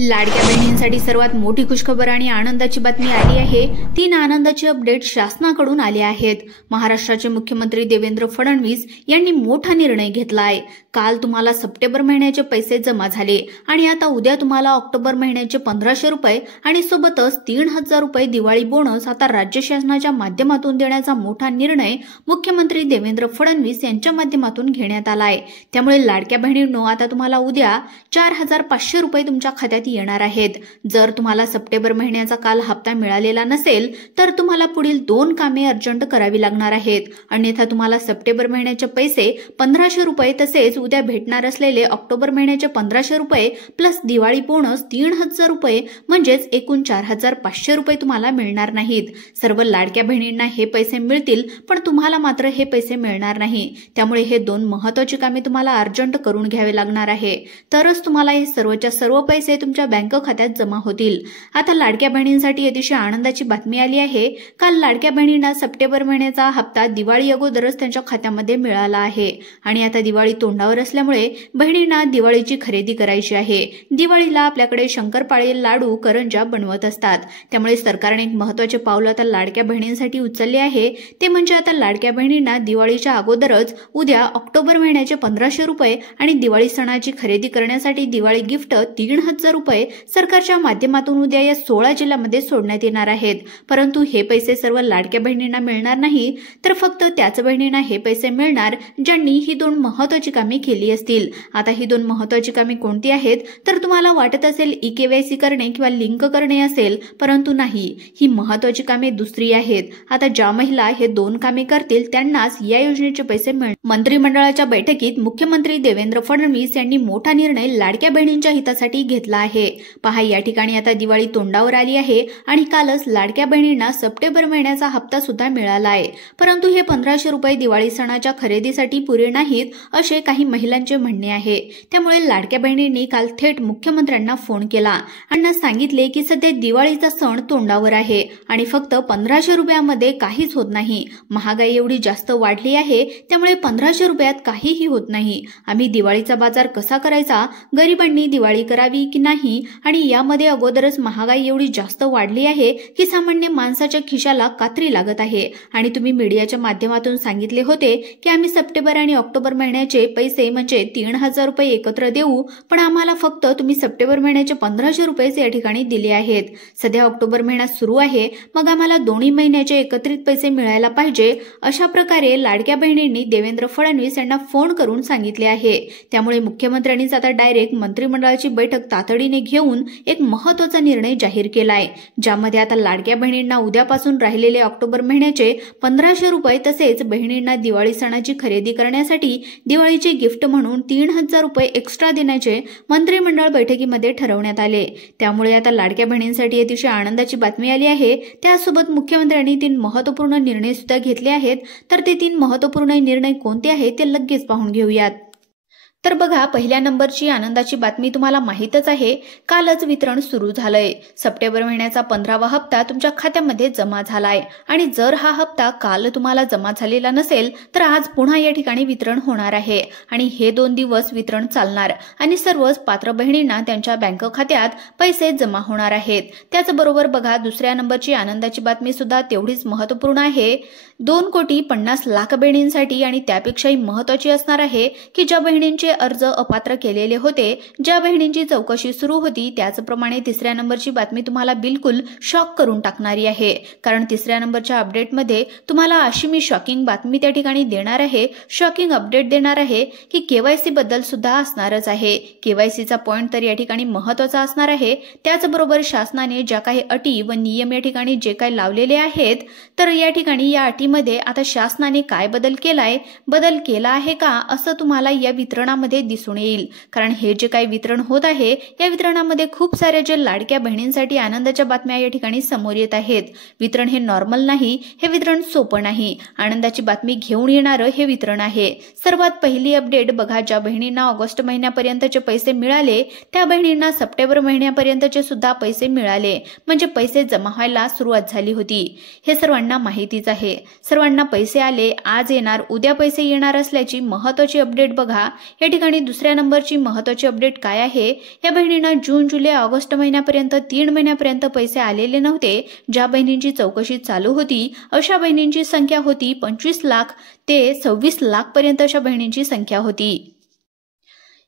लाडक्या बहिणींसाठी सर्वात मोठी खुशखबर आणि आनंदाची बातमी आली आहे। 3 आनंदाचे अपडेट शासनाकडून आले आहेत। महाराष्ट्राचे मुख्यमंत्री देवेंद्र फडणवीस यांनी मोठा निर्णय घेतला आहे। काल तुम्हाला सप्टेंबर महिन्याचे पैसे जमा झाले आणि आता उद्या तुम्हाला ऑक्टोबर महिन्याचे 1500 रुपये आणि सोबतच 3000 रुपये दिवाळी बोनस आता राज्य शासनाच्या माध्यमातून देण्याचा मोठा निर्णय मुख्यमंत्री देवेंद्र फडणवीस यांच्या माध्यमातून घेण्यात आला आहे। त्यामुळे लाडक्या बहिणींनो, आता तुम्हाला उद्या 4500 रुपये तुमच्या खात्यात येणार आहेत। जर तुम्हाला सप्टेंबर महिन्याचा काल हप्ता मिळालेला नसेल तर तुम्हाला पुढील 2 कामे अर्जंट करावी लागणार आहेत, अन्यथा तुम्हाला सप्टेंबर महिन्याचे पैसे 1500 रुपये तसेच उद्या भेटणार असलेले ऑक्टोबर महिन्याचे 1500 रुपये प्लस दिवाळी बोनस 3000 रुपये म्हणजेच एकूण 4500 रुपये तुम्हाला मिळणार नाहीत। सर्व लाडक्या बहिणींना हे पैसे मिळतील, पण तुम्हाला मात्र हे पैसे मिळणार नाही। त्यामुळे हे 2 महत्त्वाची कामे तुम्हाला अर्जंट करून घ्यावे लागणार आहे, तरच तुम्हाला हे सर्वच्या सर्व पैसे तुमच्या बँक खात्यात जमा होतील। आता लाडक्या बहिणींसाठी अतिशय आनंदाची बातमी आली आहे। काल लाडक्या बहिणींना सप्टेंबर महिन्याचा हप्ता दिवाळी अगोदरच त्यांच्या खात्यामध्ये मिळाला आहे आणि आता दिवाळी तोंडावर असल्यामुळे बहिणींना दिवाळीची खरेदी करायची आहे। दिवाळीला आपल्याकडे शंकरपाळे, लाडू, करंजा बनवत असतात। त्यामुळे सरकारने एक महत्त्वाचे पाऊल आता लाडक्या बहिणींसाठी उचलले आहे। ते म्हणजे आता लाडक्या बहिणींना दिवाळीच्या अगोदरच उद्या ऑक्टोबर महिन्याचे 1500 रुपये आणि दिवाळी सणाची खरेदी करण्यासाठी दिवाळी गिफ्ट 3000 रुपये सरकारच्या माध्यमातून उद्या या 16 जिल्ह्यांमध्ये सोडण्यात येणार आहेत। परंतु हे पैसे सर्व लाडक्या बहिणींना मिळणार नाही, तर फक्त त्याच बहिणींना हे पैसे मिळणार ज्यांनी ही 2 महत्त्वाची कामे केली असतील। आता ही 2 महत्त्वाची कामे कोणती आहेत? तर तुम्हाला वाटत असेल ई-केवायसी करणे किंवा लिंक करणे असेल, परंतु नाही, ही महत्त्वाची कामे दुसरी आहेत। आता ज्या महिला हे 2 कामे करतील त्यांनाच या योजनेचे पैसे मिळणार। मंत्रिमंडळाच्या बैठकीत मुख्यमंत्री देवेंद्र फडणवीस यांनी मोठा निर्णय लाडक्या बहिणींच्या हितासाठी घेतला आहे। पहा, या ठिकाणी आता दिवाळी तोंडावर आली आहे आणि कालच लाडक्या बहिणींना सप्टेंबर महिन्याचा हप्ता सुद्धा मिळाला आहे। परंतु हे 1500 रुपये दिवाळी सणाच्या खरेदीसाठी पुरे नाहीत असे काही महिलांचे म्हणणे आहे। त्यामुळे लाडक्या बहिणींनी काल थेट मुख्यमंत्र्यांना फोन केला आणि सांगितले की सध्या दिवाळीचा सण तोंडावर आहे आणि फक्त 1500 रुपयामध्ये काहीच होत नाही। महागाई एवढी जास्त वाढली आहे, त्यामुळे 1500 रुपयात काहीही होत नाही। आम्ही दिवाळीचा बाजार कसा करायचा, गरिबांनी दिवाळी करावी की नाही, आणि यामध्ये अगोदरच महागाई एवढी जास्त वाढली आहे की सामान्य माणसाच्या खिशाला कात्री लागत आहे। आणि तुम्ही मीडियाच्या माध्यमातून सांगितले होते की आम्ही सप्टेंबर आणि ऑक्टोबर महिन्याचे पैसे म्हणजे 3000 रुपये एकत्र देऊ, पण आम्हाला फक्त तुम्ही सप्टेंबर महिन्याचे 1500 रुपये या ठिकाणी दिले आहेत। सध्या ऑक्टोबर महिना सुरू आहे, मग आम्हाला दोन्ही महिन्याचे एकत्रित पैसे मिळायला पाहिजे, अशा प्रकारे लाडक्या बहिणींनी देवेंद्र फडणवीस यांना फोन करून सांगितले आहे। त्यामुळे मुख्यमंत्र्यांनीच आता डायरेक्ट मंत्रिमंडळाची बैठक तातडीने घेऊन एक महत्त्वाचा निर्णय जाहीर केलाय, ज्यामध्ये आता लाडक्या बहिणींना उद्यापासून राहिलेले ऑक्टोबर महिन्याचे 1500 रुपये तसेच बहिणींना दिवाळी सणाची खरेदी करण्यासाठी दिवाळीचे गिफ्ट म्हणून 3000 रुपये एक्स्ट्रा देण्याचे मंत्रिमंडळ बैठकीमध्ये ठरवण्यात आले। त्यामुळे आता लाडक्या बहिणींसाठी अतिशय आनंदाची बातमी आली आहे। त्यासोबत मुख्यमंत्र्यांनी 3 महत्त्वपूर्ण निर्णय सुद्धा घेतले आहेत। तर ते 3 महत्त्वपूर्ण निर्णय कोणते आहेत ते लगेच पाहून घेऊयात। तर बघा, पहिल्या नंबरची आनंदाची बातमी तुम्हाला माहीतच आहे, कालच वितरण सुरू झालंय। सप्टेंबर महिन्याचा 15वा हप्ता तुमच्या खात्यामध्ये जमा झालाय आणि जर हा हप्ता काल तुम्हाला जमा झालेला नसेल तर आज पुन्हा या ठिकाणी वितरण होणार आहे आणि हे 2 दिवस वितरण चालणार आणि सर्वच पात्र बहिणींना त्यांच्या बँक खात्यात पैसे जमा होणार आहेत। त्याचबरोबर बघा, दुसऱ्या नंबरची आनंदाची बातमी सुद्धा तेवढीच महत्त्वपूर्ण आहे। 2,50,00,000 बहिणींसाठी आणि त्यापेक्षाही महत्त्वाची असणार आहे की ज्या बहिणींचे अर्ज अपात्र केलेले होते, ज्या बहिणींची चौकशी सुरू होती। त्याचप्रमाणे तिसऱ्या नंबरची बातमी तुम्हाला बिलकुल शॉक करून टाकणारी आहे, कारण तिसऱ्या नंबरच्या अपडेटमध्ये तुम्हाला अशी मी शॉकिंग बातमी त्या ठिकाणी देणार आहे, शॉकिंग अपडेट देणार आहे की केवायसी बद्दल सुद्धा असणारच आहे। केवायसीचा पॉइंट तर या ठिकाणी महत्त्वाचा असणार आहे। त्याचबरोबर शासनाने ज्या काही अटी व नियम या ठिकाणी जे काही लावलेले आहेत, तर या ठिकाणी या अटीमध्ये आता शासनाने काय बदल केला आहे का असं तुम्हाला या वितरणामध्ये दिसून येईल। कारण हे जे काही वितरण होत आहे, या वितरणामध्ये खूप साऱ्या जे लाडक्या बहिणींसाठी आनंदाच्या बातम्या या ठिकाणी समोर येत आहेत। वितरण हे नॉर्मल नाही, हे वितरण सोपं नाही, आनंदाची बातमी घेऊन येणारं हे वितरण आहे। सर्वात पहिली अपडेट बघा, ज्या बहिणींना ऑगस्ट महिन्यापर्यंतचे पैसे मिळाले त्या बहिणींना सप्टेंबर महिन्यापर्यंतचे सुद्धा पैसे मिळाले, म्हणजे पैसे जमा व्हायला सुरुवात झाली होती। हे सर्वांना माहितीच आहे। सर्वांना पैसे आले, आज येणार, उद्या पैसे येणार असल्याची महत्त्वाची अपडेट बघा। या ठिकाणी दुसऱ्या नंबरची महत्त्वाची अपडेट काय आहे, या बहिणींना जून जुलै ऑगस्ट महिन्यापर्यंत 3 महिन्यापर्यंत पैसे आलेले नव्हते. ज्या बहिणींची चौकशी चालू होती अशा बहिणींची संख्या होती 25 लाख ते 26 लाख पर्यंत अशा बहिणींची संख्या होती.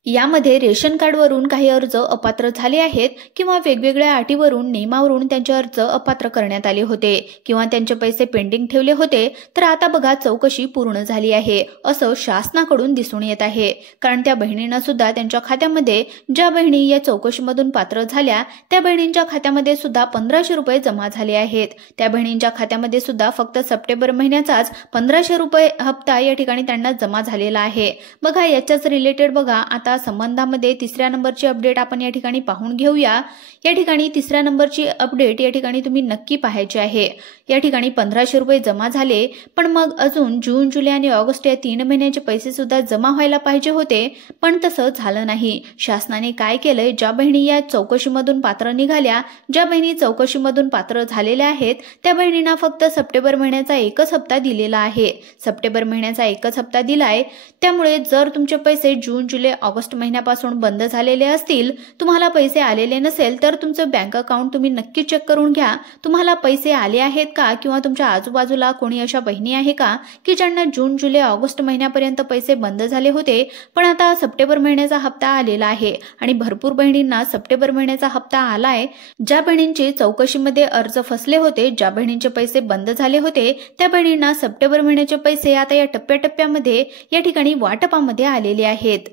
यामध्ये रेशन कार्डवरून काही अर्ज अपात्र झाले आहेत किंवा वेगवेगळ्या अटीवरून नियमावरून त्यांचे अर्ज अपात्र करण्यात आले होते किंवा त्यांचे पैसे पेंडिंग ठेवले होते. तर आता बघा चौकशी पूर्ण झाली आहे असं शासनाकडून दिसून येत आहे. कारण त्या बहिणींना सुद्धा त्यांच्या खात्यामध्ये, ज्या बहिणी या चौकशीमधून पात्र झाल्या त्या बहिणींच्या खात्यामध्ये सुद्धा 1500 रुपये जमा झाले आहेत. त्या बहिणींच्या खात्यामध्ये सुद्धा फक्त सप्टेंबर महिन्याचाच 1500 रुपये हप्ता या ठिकाणी त्यांना जमा झालेला आहे. बघा याच्याच रिलेटेड बघा आता संबंधामध्ये तिसऱ्या नंबरची अपडेट आपण या ठिकाणी पाहून घेऊया. या ठिकाणी तिसऱ्या नंबरची अपडेट या ठिकाणी तुम्ही नक्की पाहायची आहे. या ठिकाणी 1500 रुपये जमा झाले, पण मग अजून जून जुलै आणि ऑगस्ट या 3 महिन्याचे पैसे सुद्धा जमा व्हायला पाहिजे होते, पण तसं झालं नाही. शासनाने काय केलंय, ज्या बहिणी या चौकशीमधून पात्र निघाल्या, ज्या बहिणी चौकशीमधून पात्र झालेल्या आहेत त्या बहिणींना फक्त सप्टेंबर महिन्याचा एकच हप्ता दिलेला आहे. सप्टेंबर महिन्याचा एकच हप्ता दिलाय. त्यामुळे जर तुमचे पैसे जून जुलै ऑगस्ट महिन्यापासून बंद झालेले असतील, तुम्हाला पैसे आलेले नसेल, तर तुमचं बँक अकाउंट तुम्ही नक्की चेक करून घ्या. तुम्हाला पैसे आले आहेत का, किंवा तुमच्या आजूबाजूला कोणी अशा बहिणी आहे का की ज्यांना जून जुलै ऑगस्ट महिन्यापर्यंत पैसे बंद झाले होते, पण आता सप्टेंबर महिन्याचा हप्ता आलेला आहे. आणि भरपूर बहिणींना सप्टेंबर महिन्याचा हप्ता आलाय. ज्या बहिणींचे चौकशीमध्ये अर्ज फसले होते, ज्या बहिणींचे पैसे बंद झाले होते, त्या बहिणींना सप्टेंबर महिन्याचे पैसे आता या टप्प्याटप्प्यामध्ये या ठिकाणी वाटपामध्ये आलेले आहेत.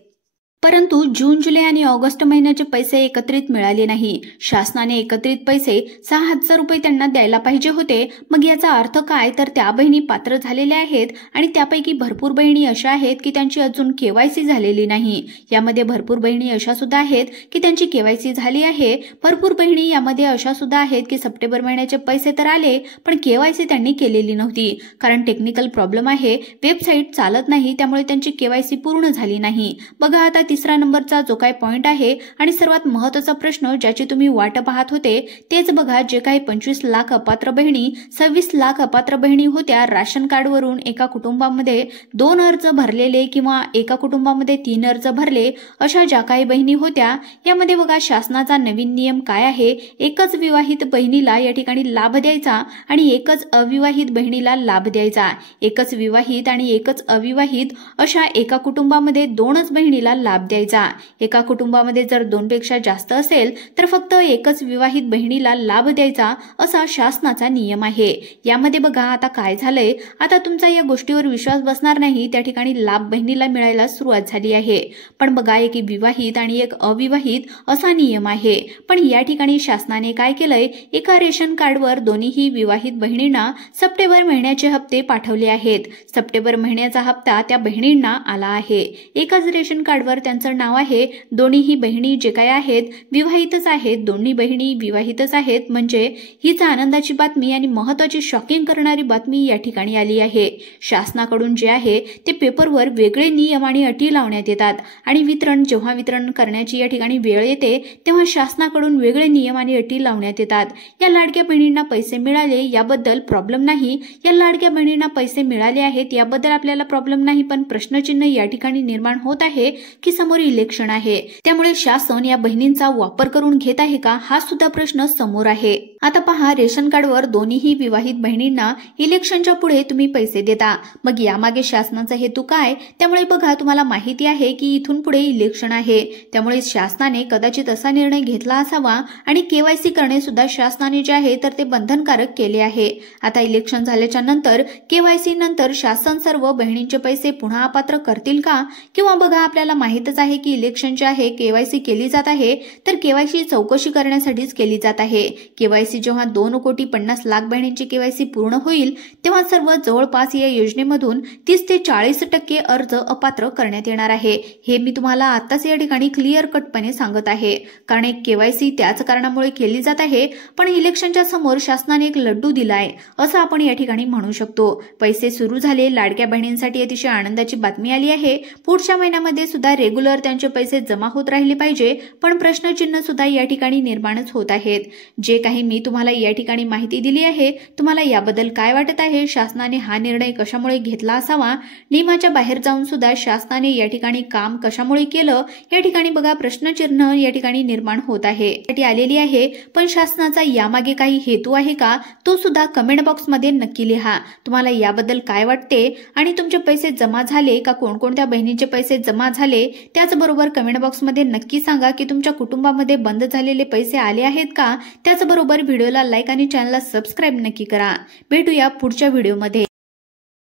परंतु जून जुलै आणि ऑगस्ट महिन्याचे पैसे एकत्रित मिळाले नाही. शासनाने एकत्रित पैसे 6000 रुपये त्यांना द्यायला पाहिजे होते. मग याचा अर्थ काय, तर त्या बहिणी पात्र झालेल्या आहेत आणि त्यापैकी भरपूर बहिणी अशा आहेत की त्यांची अजून केवायसी झालेली नाही. यामध्ये भरपूर बहिणी अशा सुद्धा आहेत की त्यांची केवायसी झाली आहे. भरपूर बहिणी यामध्ये अशा सुद्धा आहेत की सप्टेंबर महिन्याचे पैसे तर आले, पण केवायसी त्यांनी केलेली नव्हती. कारण टेक्निकल प्रॉब्लेम आहे, वेबसाईट चालत नाही, त्यामुळे त्यांची केवायसी पूर्ण झाली नाही. बघा आता तिसरा नंबरचा जो काही पॉइंट आहे आणि सर्वात महत्त्वाचा प्रश्न ज्याची तुम्ही वाट पाहत होते, तेच बघा. जे काही 25 लाख अपात्र बहिणी, 26 लाख अपात्र बहिणी होत्या, राशन कार्डवरून एका कुटुंबामध्ये 2 अर्ज भरलेले किंवा एका कुटुंबामध्ये 3 अर्ज भरले, अशा ज्या काही बहिणी होत्या, यामध्ये बघा शासनाचा नवीन नियम काय आहे. एकच विवाहित बहिणीला या ठिकाणी लाभ द्यायचा आणि एकच अविवाहित बहिणीला लाभ द्यायचा. एकच विवाहित आणि एकच अविवाहित अशा एका कुटुंबामध्ये 2च बहिणीला लाभ द्यायचा. एका कुटुंबामध्ये जर 2 पेक्षा जास्त असेल तर फक्त एकच विवाहित बहिणीला लाभ द्यायचा, असा शासनाचा नियम आहे. यामध्ये बघा आता काय झालंय, आता तुमचा या गोष्टीवर विश्वास बसणार नाही. त्या ठिकाणी लाभ बहिणीला मिळायला सुरुवात झाली आहे. पण बघा एक विवाहित आणि एक अविवाहित असा नियम आहे. पण या ठिकाणी शासनाने काय केलंय, एका रेशन कार्डवर दोन्हीही विवाहित बहिणींना सप्टेंबर महिन्याचे हप्ते पाठवले आहेत. सप्टेंबर महिन्याचा हप्ता त्या बहिणींना आला आहे. एकाच रेशन कार्डवर त्यांचं नाव आहे. दोन्हीही बहिणी जे काय आहेत विवाहितच आहेत. दोन्ही बहिणी विवाहितच आहेत. म्हणजे हीच आनंदाची बातमी आणि महत्त्वाची शॉकिंग करणारी बातमी या ठिकाणी आली आहे. शासनाकडून जे आहे ते पेपरवर वेगळे नियम आणि अटी लावण्यात येतात आणि जेव्हा वितरण करण्याची या ठिकाणी वेळ येते तेव्हा शासनाकडून वेगळे नियम आणि अटी लावण्यात येतात. या लाडक्या बहिणींना पैसे मिळाले याबद्दल प्रॉब्लेम नाही. या लाडक्या बहिणींना पैसे मिळाले आहेत याबद्दल आपल्याला प्रॉब्लेम नाही. पण प्रश्नचिन्ह या ठिकाणी निर्माण होत आहे की समोर इलेक्शन आहे, त्यामुळे शासन या बहिणींचा वापर करून घेत आहे का, हा सुद्धा प्रश्न समोर आहे. आता पहा, रेशन कार्डवर दोन्हीही विवाहित बहिणींना इलेक्शनच्या पुढे तुम्ही पैसे देता. मग यामागे शासनाचा हेतू काय? त्यामुळे बघा तुम्हाला माहिती आहे की इथून पुढे इलेक्शन आहे, त्यामुळे शासनाने कदाचित असा निर्णय घेतला असावा आणि केवायसी करणे सुद्धा शासनाने जे आहे तर ते बंधनकारक केले आहे. आता इलेक्शन झाल्याच्या नंतर केवायसी नंतर शासन सर्व बहिणींचे पैसे पुन्हा अपात्र करतील का? किंवा बघा आपल्याला माहितच आहे की इलेक्शन जे आहे केवायसी केली जात आहे, तर केवायसी चौकशी करण्यासाठीच केली जात आहे. केवायसी जेव्हा 2,50,00,000 बहिणींची केवायसी पूर्ण होईल तेव्हा सर्व जवळपास या योजनेमधून 30 ते 40% अर्ज अपात्र करण्यात येणार आहे. हे मी तुम्हाला आताच या ठिकाणी क्लिअर कटपणे सांगत आहे. कारण एक केवायसी त्याच कारणामुळे केली जात आहे, पण इलेक्शनच्या समोर शासनाने एक लड्डू दिलाय असं आपण या ठिकाणी म्हणू शकतो. पैसे सुरू झाले, लाडक्या बहिणींसाठी अतिशय आनंदाची बातमी आली आहे. पुढच्या महिन्यामध्ये सुद्धा रेग्युलर त्यांचे पैसे जमा होत राहिले पाहिजे, पण प्रश्नचिन्ह सुद्धा या ठिकाणी निर्माणच होत आहेत. जे काही मी मी तुम्हाला या ठिकाणी माहिती दिली आहे। तुम्हाला याबद्दल काय वाटत आहे? शासनाने हा निर्णय कशामुळे घेतला असावा? नियमाच्या बाहेर जाऊन सुद्धा शासनाने या ठिकाणी काम कशामुळे केलं? या ठिकाणी बघा प्रश्नचिन्ह या ठिकाणी निर्माण होत आहे, आलेली आहे। पण शासनाचा यामागे काही हेतू आहे का? तो सुद्धा कमेंट बॉक्समध्ये नक्की लिहा। तुम्हाला याबद्दल काय वाटते आणि तुमचे पैसे जमा झाले का? कोणकोणत्या बहिणींचे पैसे जमा झाले? त्याचबरोबर कमेंट बॉक्समध्ये नक्की सांगा की तुमच्या कुटुंबामध्ये बंद झालेले पैसे आले आहेत का? त्याचबरोबर व्हिडिओला लाईक आणि चॅनलला सबस्क्राईब नक्की करा। भेटूया पुढच्या व्हिडिओमध्ये।